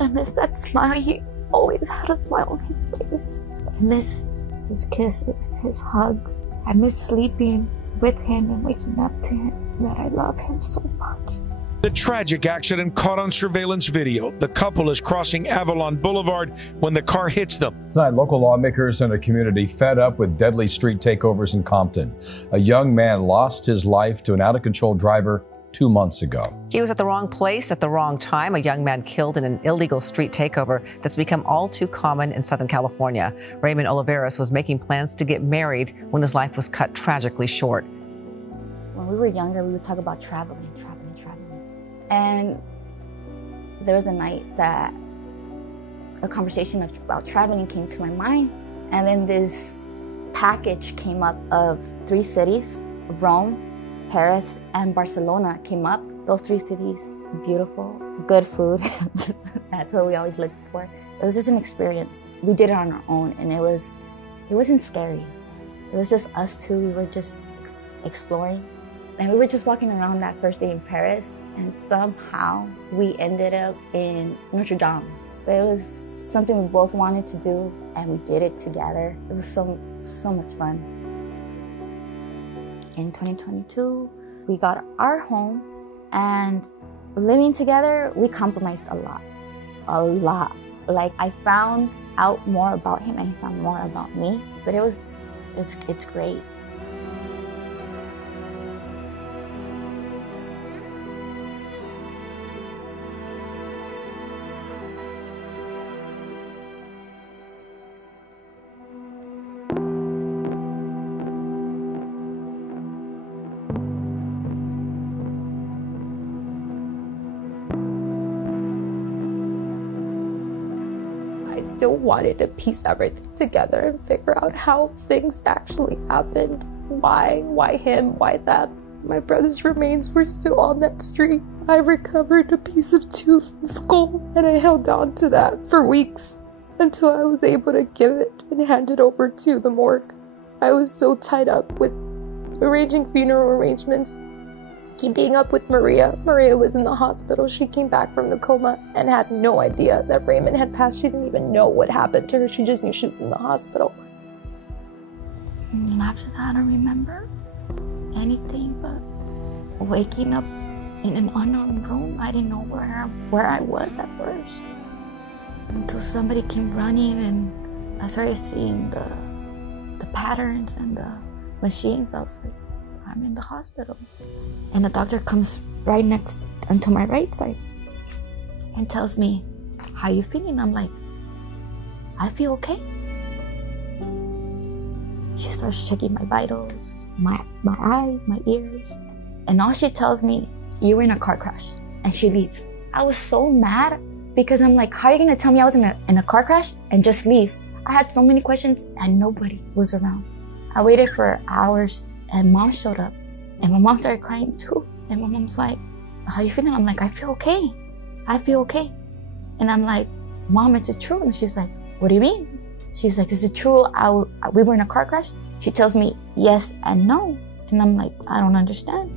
I miss that smile. He always had a smile on his face. I miss his kisses, his hugs. I miss sleeping with him and waking up to him. That I love him so much. The tragic accident caught on surveillance video. The couple is crossing Avalon Boulevard when the car hits them. Tonight, local lawmakers and a community fed up with deadly street takeovers in Compton. A young man lost his life to an out-of-control driver 2 months ago. He was at the wrong place at the wrong time. A young man killed in an illegal street takeover that's become all too common in Southern California. Raymond Oliveras was making plans to get married when his life was cut tragically short. When we were younger, we would talk about traveling. And there was a night that a conversation about traveling came to my mind. And then this package came up of 3 cities, Rome, Paris, and Barcelona came up. Those 3 cities, beautiful, good food. That's what we always looked for. It was just an experience. We did it on our own, and it wasn't scary. It was just us two. We were just exploring. And we were just walking around that first day in Paris, and somehow we ended up in Notre Dame. But it was something we both wanted to do, and we did it together. It was so much fun. In 2022, we got our home, and living together, we compromised a lot. Like, I found out more about him, and he found more about me, but it's great. I still wanted to piece everything together and figure out how things actually happened. Why him? Why that? My brother's remains were still on that street. I recovered a piece of tooth and skull, and I held on to that for weeks until I was able to give it and hand it over to the morgue. I was so tied up with arranging funeral arrangements, keeping up with Maria. Maria was in the hospital. She came back from the coma and had no idea that Raymond had passed. She didn't even know what happened to her. She just knew she was in the hospital. And after that, I don't remember anything but waking up in an unknown room. I didn't know where I was at first. Until somebody came running and I started seeing the patterns and the machines. I was like, I'm in the hospital. And the doctor comes right next onto my right side and tells me, how you feeling? I'm like, I feel okay. She starts checking my vitals, my eyes, my ears. And all she tells me, you were in a car crash. And she leaves. I was so mad because I'm like, how are you gonna tell me I was in a car crash and just leave? I had so many questions and nobody was around. I waited for hours and Mom showed up. And my mom started crying too. And my mom's like, how you feeling? I'm like, I feel okay. I feel okay. And I'm like, Mom, is it true? And she's like, what do you mean? She's like, is it true we were in a car crash? She tells me yes and no. And I'm like, I don't understand.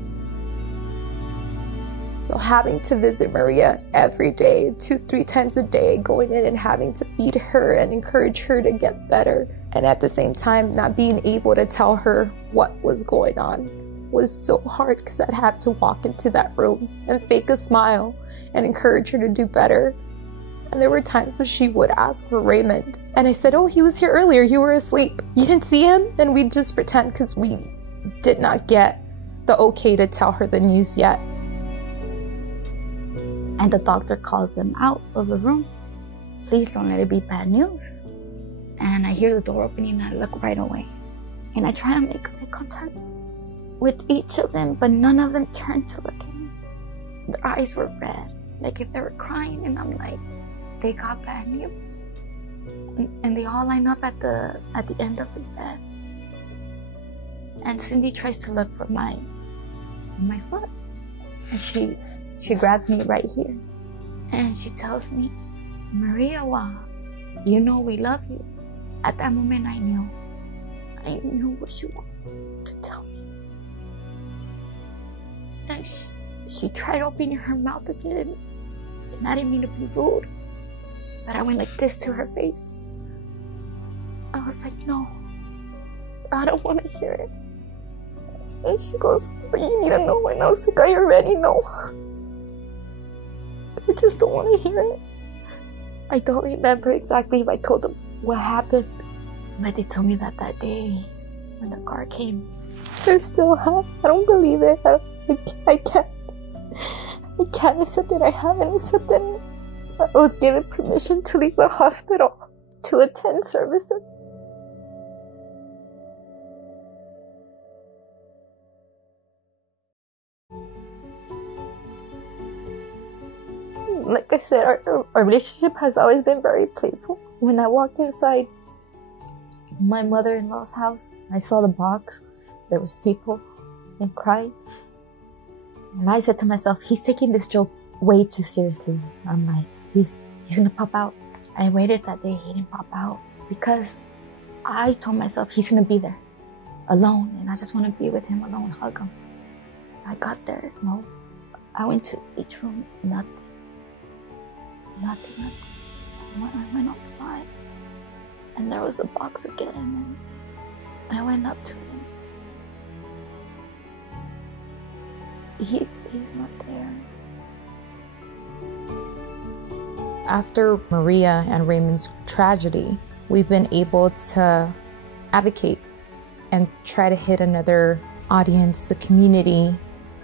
So having to visit Maria every day, 2-3 times a day, going in and having to feed her and encourage her to get better. And at the same time, not being able to tell her what was going on was so hard because I'd have to walk into that room and fake a smile and encourage her to do better. And there were times when she would ask for Raymond. And I said, oh, he was here earlier, you were asleep. You didn't see him? And we'd just pretend because we did not get the okay to tell her the news yet. And the doctor calls him out of the room. Please don't let it be bad news. And I hear the door opening and I look right away. And I try to make eye contact with each of them, but none of them turned to look at me. Their eyes were red, like if they were crying, and I'm like, they got bad news. And they all line up at the end of the bed. And Cindy tries to look for my foot. And she grabs me right here. And she tells me, Maria, you know we love you. At that moment I knew what she wanted to tell me. And she tried opening her mouth again, and I didn't mean to be rude, But I went like this to her face. I was like, no, I don't want to hear it. And she goes, but you need to know. And I was like, I already know. I just don't want to hear it. I don't remember exactly if I told them what happened. But they told me that that day when the car came. I still have. I don't believe it. I can't accept it. I haven't accepted it. I was given permission to leave the hospital to attend services. Like I said, our relationship has always been very playful. When I walked inside my mother-in-law's house, I saw the box. There was people and cried. And I said to myself, he's taking this joke way too seriously. I'm like, he's gonna pop out. I waited that day, he didn't pop out because I told myself he's gonna be there alone and I just want to be with him alone, hug him. I got there, no. I went to each room, nothing. I went outside and there was a box again and I went up to him. He's not there. After Maria and Raymond's tragedy, we've been able to advocate and try to hit another audience, the community,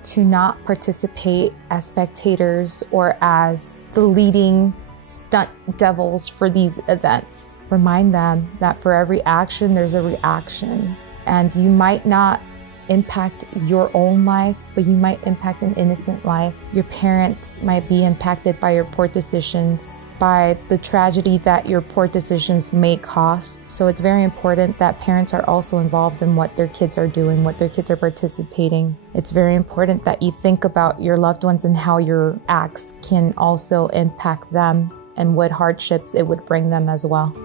to not participate as spectators or as the leading stunt devils for these events. Remind them that for every action, there's a reaction. And you might not impact your own life, but you might impact an innocent life. Your parents might be impacted by your poor decisions, by the tragedy that your poor decisions may cost. So it's very important that parents are also involved in what their kids are doing, what their kids are participating. It's very important that you think about your loved ones and how your acts can also impact them and what hardships it would bring them as well.